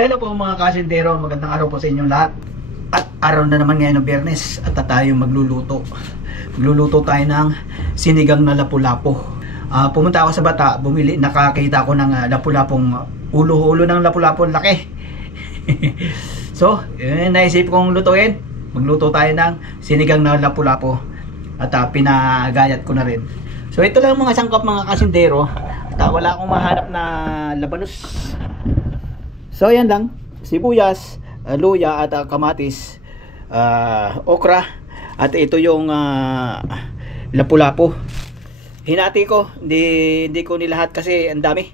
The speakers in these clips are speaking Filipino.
Hello po mga kasindero, magandang araw po sa inyong lahat. At araw na naman ngayon ng Biyernes at tayo magluluto. Magluluto tayo ng sinigang na lapu-lapu. Pumunta ako sa Bata, bumili, nakakita ako ng lapu-lapong ulo-ulo ng lapu-lapu, laki. So, naisip kong lutuin. Magluto tayo ng sinigang na lapu-lapu. At pinagayat ko na rin. So ito lang mga sangkap mga kasindero. At wala akong mahanap na labanos. So yan lang, sibuyas, luya at kamatis, okra, at ito yung lapu-lapu. Hinati ko, hindi ko nilahat kasi ang dami.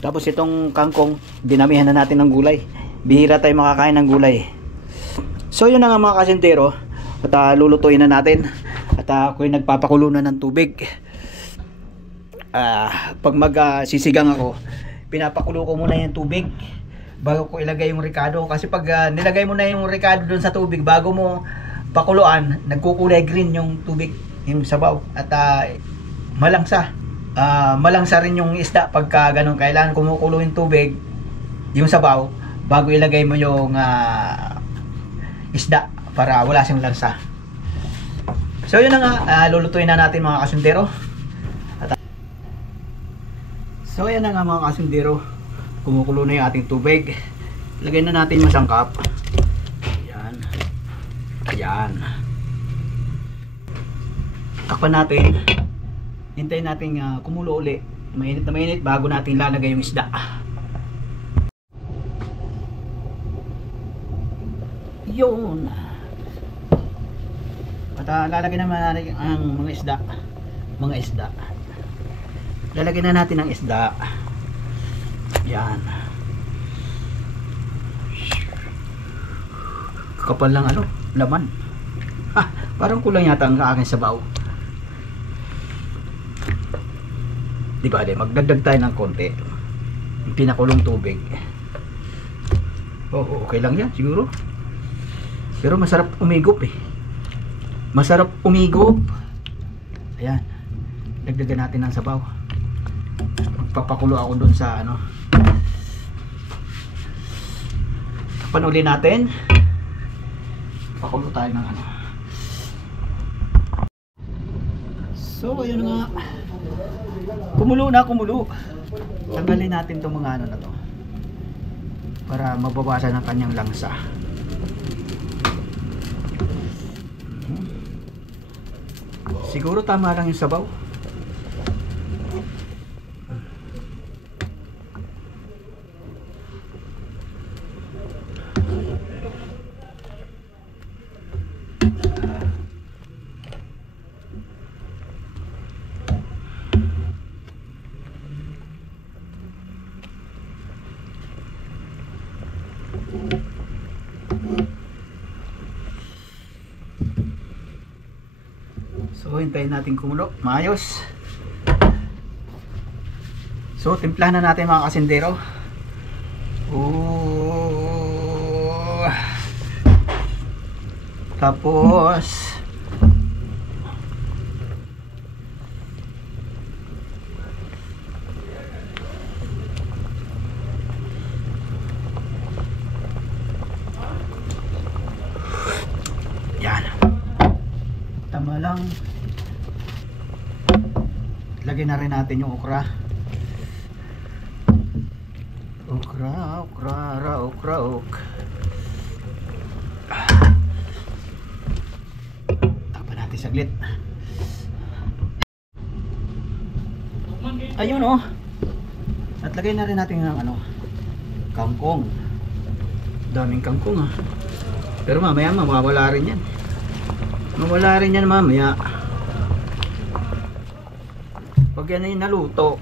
Tapos itong kangkong, dinamihan na natin ng gulay. Bihira tayo makakain ng gulay. So yun na nga mga kasintero, at lulutuin na natin. At ako'y nagpapakulo na ng tubig. Pag magsisigang ako, pinapakulo ko muna yung tubig bago ko ilagay yung ricado, kasi pag nilagay mo na yung ricado doon sa tubig bago mo pakuluan, nagkukulay green yung tubig, yung sabaw, at malangsa rin yung isda pagka ganun. Kailangan kumukulo yung tubig, yung sabaw, bago ilagay mo yung isda para wala siyang lansa. So yun na nga, lulutuin na natin mga kasundero. So ayan na nga mga kasundero, kumukulo na yung ating tubig. Lagay na natin yung sangkap. Ayan. Ayan. Takpan natin. Hintayin natin kumulo uli. Mainit na mainit bago natin lalagay yung isda. Yun. At lalagay naman natin ang mga isda. Mga isda. Lalagay na natin ang isda. Yan. Kapal lang laman. Parang kulang yata ang aking sabaw. Di ba, magdagdag tayo ng konti. Yung pinakulong tubig. Okay lang yan siguro. Pero masarap umigop Masarap umigop. Ayan. Dagdagan natin ng sabaw. Magpapakulo ako dun sa panuli natin. Pakulo tayo ng So ayun nga, kumulo. Tanggalin natin itong mga na to para mabawasan ang kanyang langsa. Siguro tama lang yung sabaw. So hintayin natin kumulo, maayos. So timplahan na natin mga kasindero. Tapos yan, tama lang. Lagyan na rin natin yung okra. Takpan natin saglit. Ayun At lagay na rin natin ng kangkong. Daming kangkong Pero mamaya mawawala rin yan. Mawala rin yan mamaya. Pag yan ay naluto.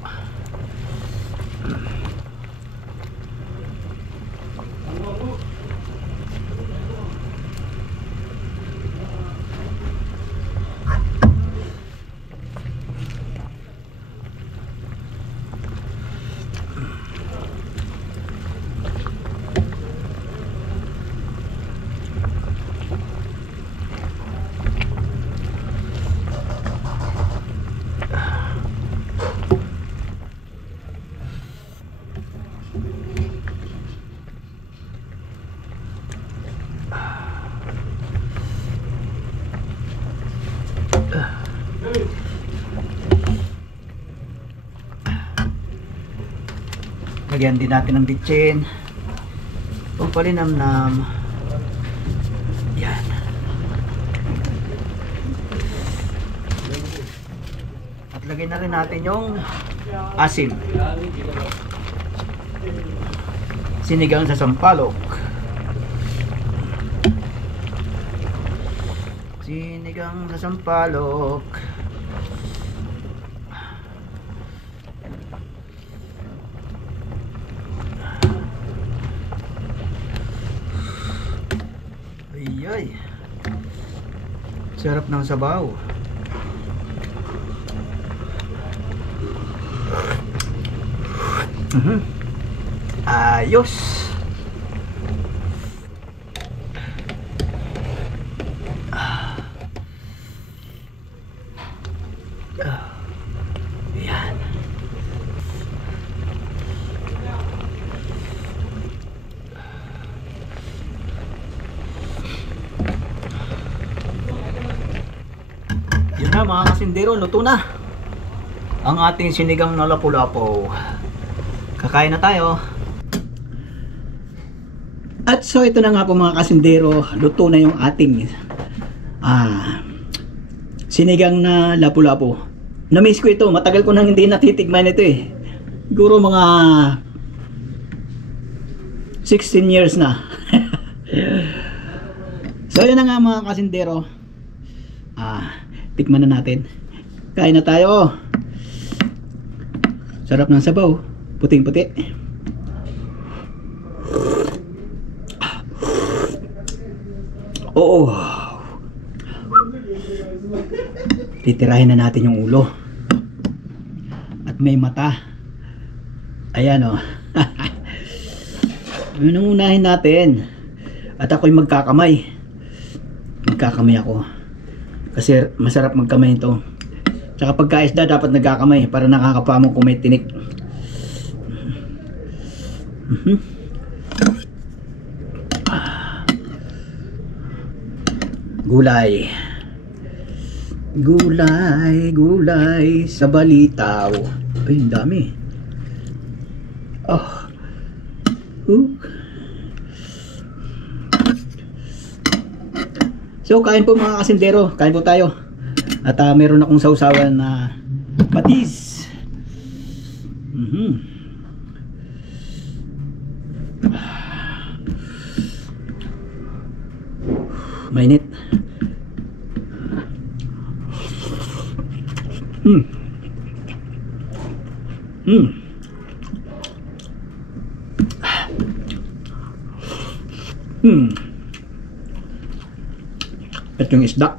Lagyan din natin ng bitchin. Pampalinamnam. Yan. At lagyan na rin natin yung asin. Sinigang sa sampalok. Sinigang sa sampalok. Ay, sarap ng sabaw. Ayos. Yan. Yun na mga kasindero, luto na ang ating sinigang na lapu-lapu. Kakain na tayo. At so ito na nga po mga kasindero, luto na yung ating sinigang na lapu-lapu. Na-miss ko ito, matagal ko nang hindi natitikman ito eh. Siguro mga 16 years na. So yun na nga mga kasindero, tikman na natin. Kain na tayo. Sarap ng sabaw, puting-puti. Oo. Titirahin na natin yung ulo. At may mata. Ayan o. Yun ang unahin natin. At ako'y magkakamay. Magkakamay ako. Kasi masarap magkamay ito. Tsaka pagkaisda dapat nagkakamay para nakakapamong kung may tinik. Gulay. Gulay, gulay sa balitaw. Ay, ang dami. So kain po mga kasindero, kain po tayo. At meron akong sausawan na patis. Mainit. At yung isda,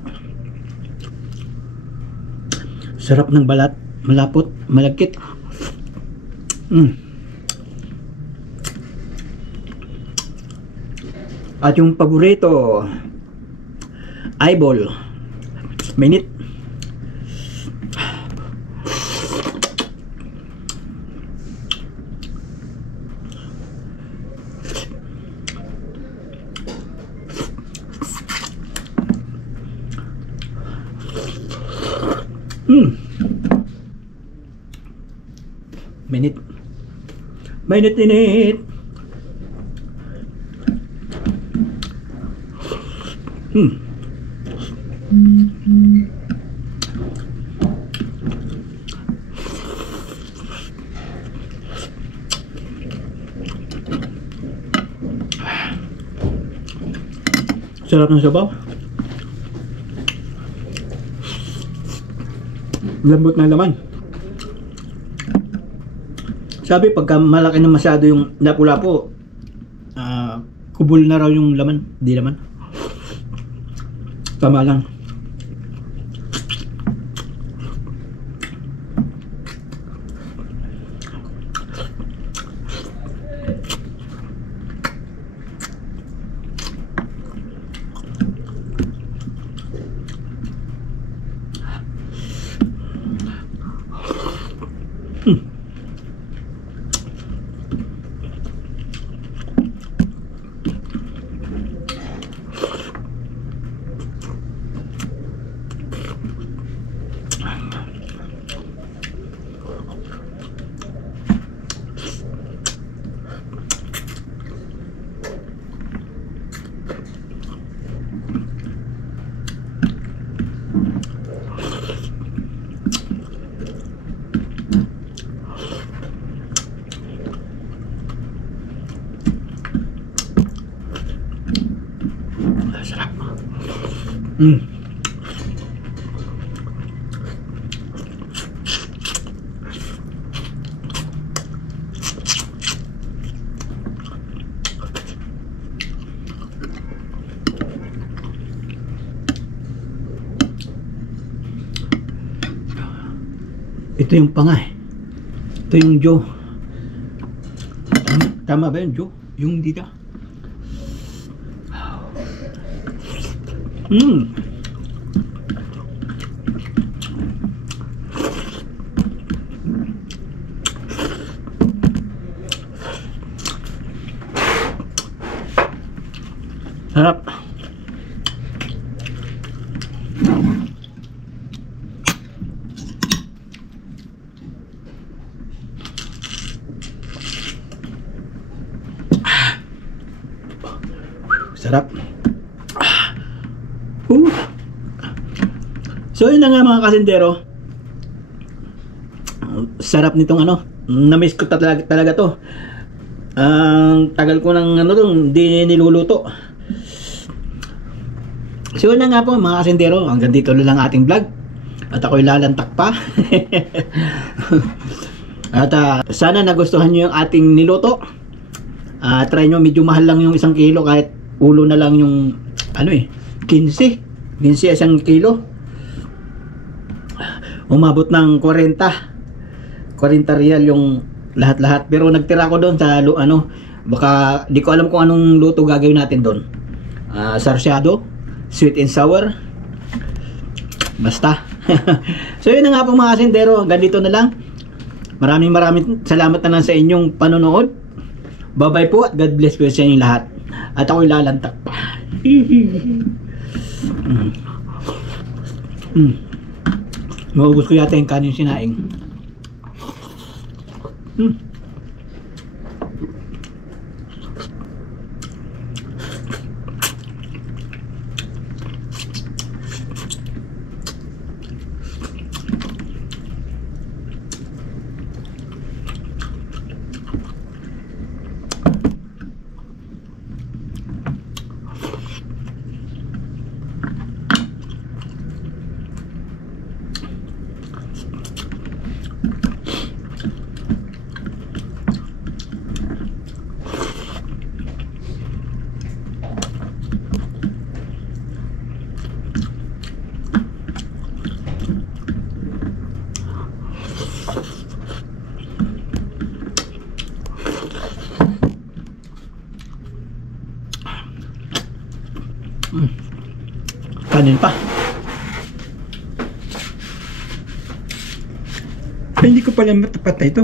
sarap ng balat, malapot, malagkit. At yung paborito, eyeball, mainit. Mainit. Mainit-init. Sarap ng sabaw. Lambot na laman. Sabi pagka malaki na masyado yung lapu-lapu, kubol na raw yung laman. Di laman. Tama lang. Mm. Ito yung pangay. Ito yung Joe. Tama ba yun, Joe? Yung dito. Sarap. Sarap. So yun na nga mga kasindero. Sarap nitong ano. Na-miss ko talaga to. Tagal ko ng ano dong, hindi niluluto. So yun na nga po mga kasindero. Hanggang dito lang ating vlog. At ako'y lalantak pa. At sana nagustuhan nyo yung ating niluto. Try nyo, medyo mahal lang yung 1 kilo, kahit ulo na lang yung ano 15 isang kilo. Umabot ng 40 real yung lahat-lahat. Pero nagtira ko doon sa ano, baka di ko alam kung anong luto gagawin natin doon. Sarsyado, sweet and sour, basta. So yun na nga po mga kasindero, hanggang dito na lang. Maraming salamat na lang sa inyong panonood. Bye bye po at God bless po sa inyong lahat. At ako'y lalantak pa. Maubos ko yata yung kanin sinaing. Kanin pa. Hindi ko pala matapat na ito.